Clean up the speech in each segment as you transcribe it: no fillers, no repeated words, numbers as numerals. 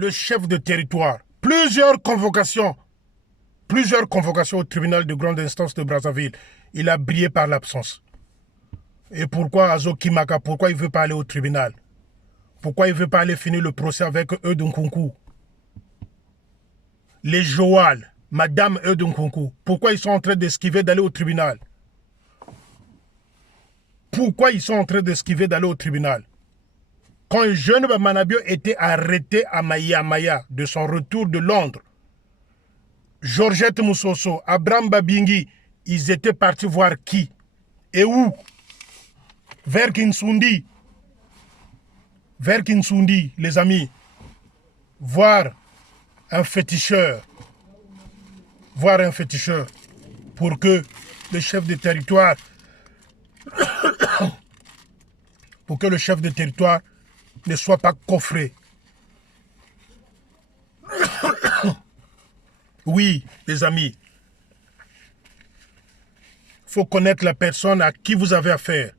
le chef de territoire. Plusieurs convocations au tribunal de grande instance de Brazzaville. Il a brillé par l'absence. Et pourquoi Azo Kimaka, pourquoi il ne veut pas aller au tribunal? Pourquoi il ne veut pas aller finir le procès avec Eudunkunku? Les Joal, Madame Eudunkunku, pourquoi ils sont en train d'esquiver d'aller au tribunal? Pourquoi ils sont en train d'esquiver d'aller au tribunal? Quand un jeune Manabio était arrêté à Maya de son retour de Londres, Georgette Moussoso, Abraham Babingi, ils étaient partis voir qui? Et où? Vers Kinsundi. Vers Kinsundi, les amis. Voir un féticheur. Voir un féticheur. Pour que le chef de territoire ne soit pas coffré. Oui, les amis. Il faut connaître la personne à qui vous avez affaire.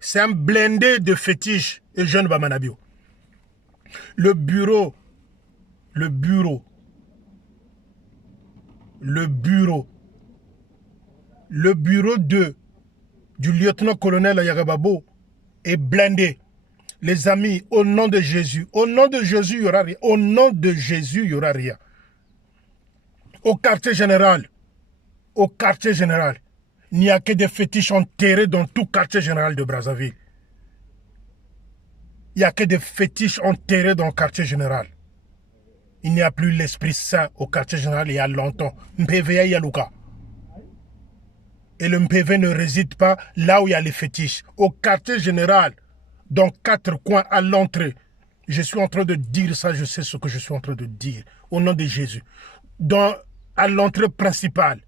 C'est un blindé de fétiche et jeune Bamanabio. Le bureau du lieutenant-colonel Ayagababo est blindé. Les amis, au nom de Jésus, il n'y aura rien. Au nom de Jésus, il n'y aura rien. Au quartier général, il n'y a que des fétiches enterrés dans tout quartier général de Brazzaville. Il n'y a que des fétiches enterrés dans le quartier général. Il n'y a plus l'Esprit Saint au quartier général il y a longtemps. Mpv Yaluka. Et le MPV ne réside pas là où il y a les fétiches. Au quartier général, dans 4 coins à l'entrée. Je suis en train de dire ça, je sais ce que je suis en train de dire. Au nom de Jésus. À l'entrée principale,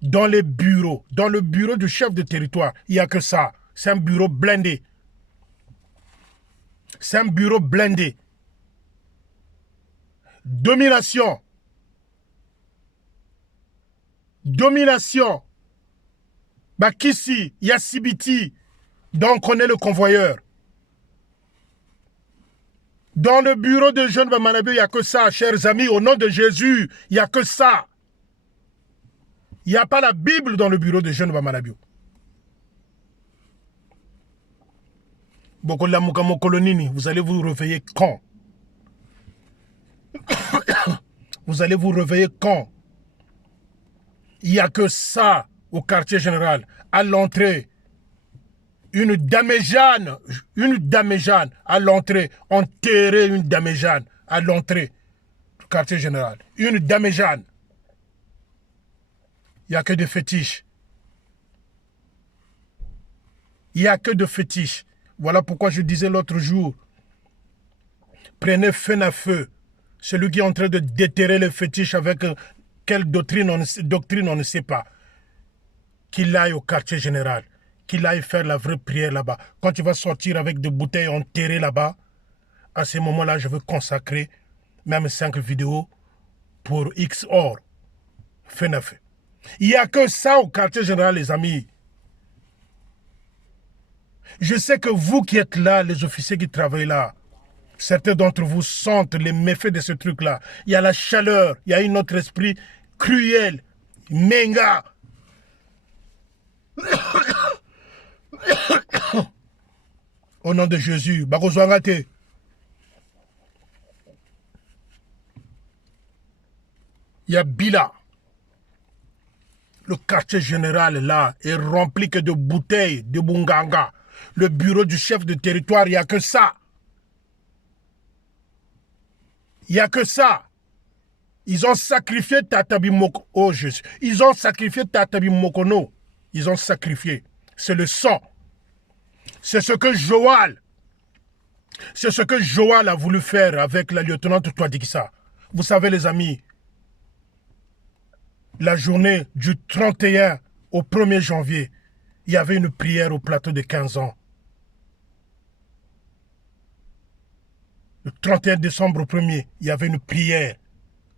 dans les bureaux, dans le bureau du chef de territoire, il n'y a que ça. C'est un bureau blindé. C'est un bureau blindé. Domination. Bakissi, Yassibiti, donc on est le convoyeur. Dans le bureau de Jeune Bamanabio, il n'y a que ça, chers amis, au nom de Jésus, il n'y a que ça. Il n'y a pas la Bible dans le bureau de Jeune Bamanabio. Bokola Mukamo Kolonini, vous allez vous réveiller quand? Vous allez vous réveiller quand? Il n'y a que ça au quartier général. À l'entrée, une daméjane à l'entrée, enterrer une daméjane à l'entrée du quartier général. Une daméjane. Il n'y a que des fétiches. Il n'y a que de fétiches. Voilà pourquoi je disais l'autre jour, prenez feu, celui qui est en train de déterrer les fétiches avec quelle doctrine on ne sait pas, qu'il aille au quartier général, qu'il aille faire la vraie prière là-bas. Quand tu vas sortir avec des bouteilles enterrées là-bas, à ce moment-là, je veux consacrer même 5 vidéos pour X or. Feu. Il n'y a que ça au quartier général, les amis. Je sais que vous qui êtes là, les officiers qui travaillent là, certains d'entre vous sentent les méfaits de ce truc-là. Il y a la chaleur, il y a un autre esprit cruel, menga. Au nom de Jésus, Bakozwangate. Il y a Bila. Le quartier général là est rempli que de bouteilles, de bunganga. Le bureau du chef de territoire, il n'y a que ça. Il n'y a que ça. Ils ont sacrifié Tatabi Moko. Oh Jésus. Ils ont sacrifié Tatabi Mokono. Ils ont sacrifié. C'est le sang. C'est ce que Joal a voulu faire avec la lieutenante Touadikissa. Vous savez les amis, la journée du 31 au 1er janvier, il y avait une prière au plateau de 15 ans. Le 31 décembre au 1er, il y avait une prière.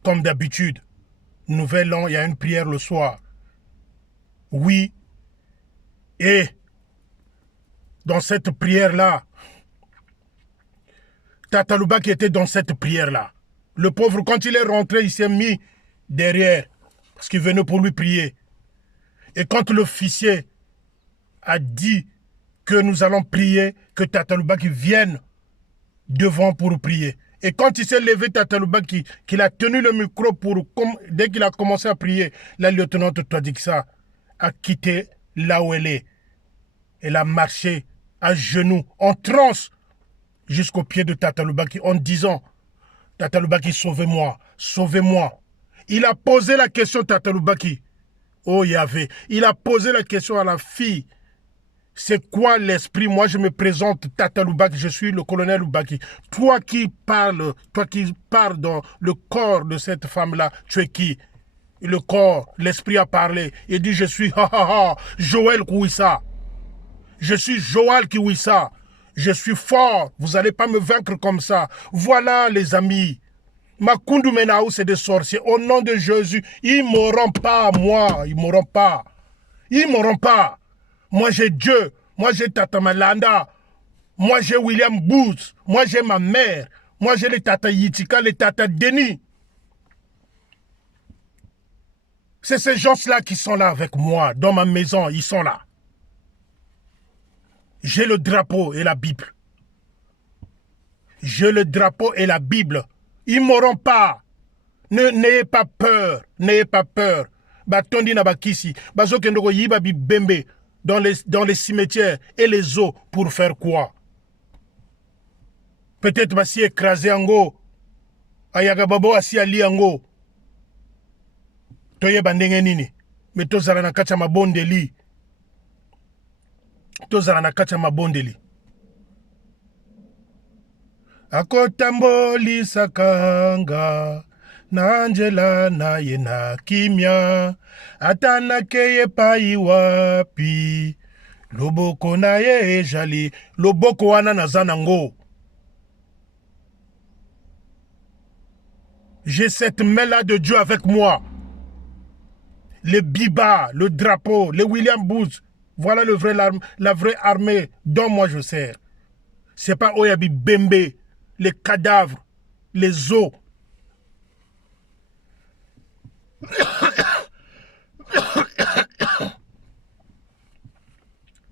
Comme d'habitude, Nouvel An, il y a une prière le soir. Oui. Et dans cette prière-là, Tatalouba qui était dans cette prière-là, Le pauvre, quand il est rentré, il s'est mis derrière, parce qu'il venait pour lui prier. Et quand l'officier a dit que nous allons prier, que Tata Lubaki vienne devant pour prier. Et quand il s'est levé, Tata Lubaki, qu'il a tenu le micro dès qu'il a commencé à prier, la lieutenante Twadiksa a quitté là où elle est. Elle a marché à genoux, en transe, jusqu'au pied de Tata Lubaki, en disant, Tata Lubaki, sauvez-moi, sauvez-moi. Il a posé la question, Tata Lubaki. Oh Yahvé, il a posé la question à la fille. C'est quoi l'esprit? Moi, je me présente, Tata Lubaki, je suis le colonel Lubaki. Toi qui parles dans le corps de cette femme-là, tu es qui? Et le corps, l'esprit a parlé. Il dit, je suis Joël Kouissa. Je suis Joël Kouissa. Je suis fort. Vous n'allez pas me vaincre comme ça. Voilà, les amis. Makundu Menaou, c'est des sorciers. Au nom de Jésus, ils ne m'auront pas, moi. Ils ne m'auront pas. Ils ne m'auront pas. Moi, j'ai Dieu. Moi, j'ai Tata Malanda. Moi, j'ai William Booth. Moi, j'ai ma mère. Moi, j'ai les Tata Yitika, les Tata Denis. C'est ces gens-là qui sont là avec moi, dans ma maison. Ils sont là. J'ai le drapeau et la Bible. J'ai le drapeau et la Bible. Ils ne m'auront pas. N'ayez pas peur. N'ayez pas peur. Batondi Nabakisi. Bazokendoko Yiba Bibembe. Dans les cimetières et les eaux pour faire quoi? Peut-être si écrasé en go. Ayagababo asi ali en go. Toye bandenge nini. Mais tozala na kacha mabondeli. Tozala na kacha mabondeli. Akotamboli sakanga. Nanjela na yena kimya. Atana keye pai wapi. Loboko na ye jali. Loboko wana nazanango. J'ai cette main-là de Dieu avec moi. Les Biba, le drapeau, les William Booth. Voilà la vraie armée dont moi je sers. C'est pas Oyabi Bembe, les cadavres, les os.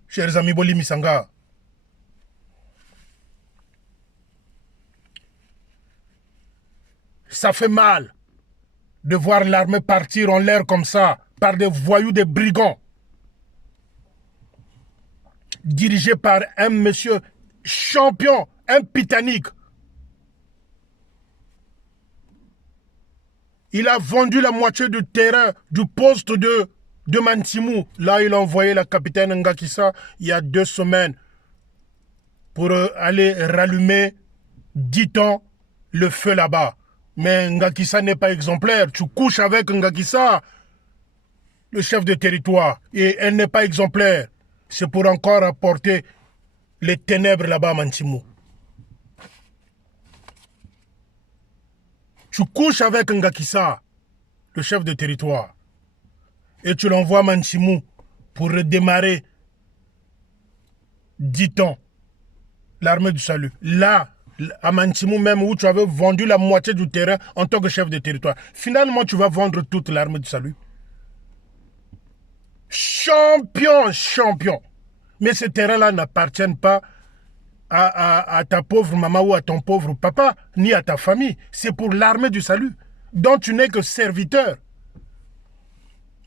Chers amis Boli Misanga, ça fait mal de voir l'armée partir en l'air comme ça par des voyous, des brigands, dirigés par un monsieur champion, un pitanique. Il a vendu la moitié du terrain du poste de Mantimou. Là, il a envoyé la capitaine Ngakissa il y a 2 semaines pour aller rallumer, dit-on, le feu là-bas. Mais Ngakissa n'est pas exemplaire. Tu couches avec Ngakissa, le chef de territoire, et elle n'est pas exemplaire. C'est pour encore apporter les ténèbres là-bas à Mantimou. Tu couches avec Ngakissa, le chef de territoire, et tu l'envoies à Mantimou pour redémarrer, dit-on, l'armée du salut. Là, à Mantimou même, où tu avais vendu la moitié du terrain en tant que chef de territoire. Finalement, tu vas vendre toute l'armée du salut. Champion, champion. Mais ces terrains-là n'appartiennent pas à ta pauvre maman ou à ton pauvre papa, ni à ta famille. C'est pour l'armée du salut, dont tu n'es que serviteur.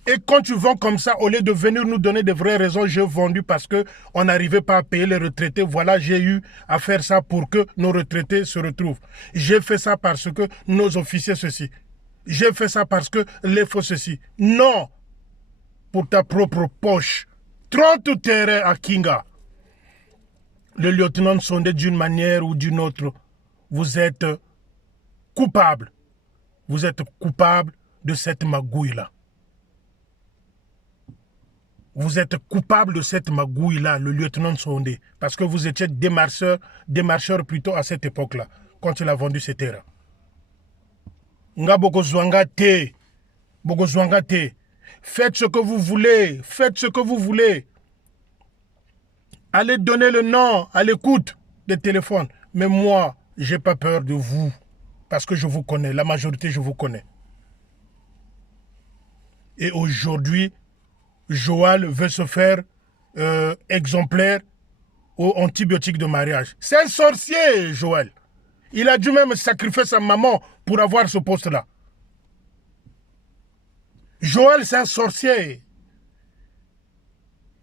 Et quand tu vends comme ça, au lieu de venir nous donner des vraies raisons, j'ai vendu parce qu'on n'arrivait pas à payer les retraités. Voilà, j'ai eu à faire ça pour que nos retraités se retrouvent. J'ai fait ça parce que nos officiers ceci. J'ai fait ça parce que les faux ceci. Non, pour ta propre poche. 30 terrains à Kinga. Le lieutenant Sondé, d'une manière ou d'une autre, vous êtes coupable. Vous êtes coupable de cette magouille-là. Vous êtes coupable de cette magouille-là, le lieutenant Sondé, parce que vous étiez démarcheur plutôt à cette époque-là, quand il a vendu ses terrains. Nga bokozwanga te, bokozwanga te. Faites ce que vous voulez, faites ce que vous voulez. Allez donner le nom à l'écoute des téléphones. Mais moi, je n'ai pas peur de vous. Parce que je vous connais, la majorité, je vous connais. Et aujourd'hui, Joël veut se faire exemplaire aux antibiotiques de mariage. C'est un sorcier, Joël. Il a dû même sacrifier sa maman pour avoir ce poste-là. Joël, c'est un sorcier.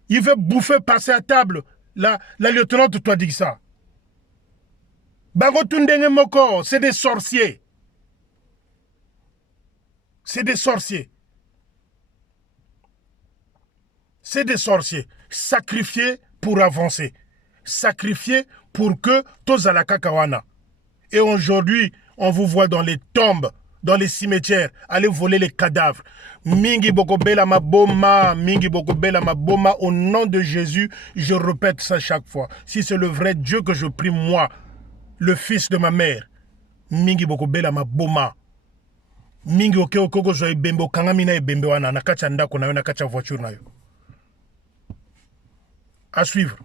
Il veut bouffer, passer à table. La lieutenante t'a dit ça. Bagotundenge Moko, c'est des sorciers. C'est des sorciers. C'est des sorciers. Sacrifiés pour avancer. Sacrifiés pour que Tozalaka Kawana. Et aujourd'hui, on vous voit dans les tombes, dans les cimetières, aller voler les cadavres. Mingi Bokobela Maboma, Mingi Bokobela Maboma, au nom de Jésus, je répète ça chaque fois. Si c'est le vrai Dieu que je prie, moi, le fils de ma mère, Mingi Bokobela Maboma. Mingi Okoko Zoe Bembo, Kangamina et Bembewana, Nakacha Ndako, Nakacha voiture. À suivre.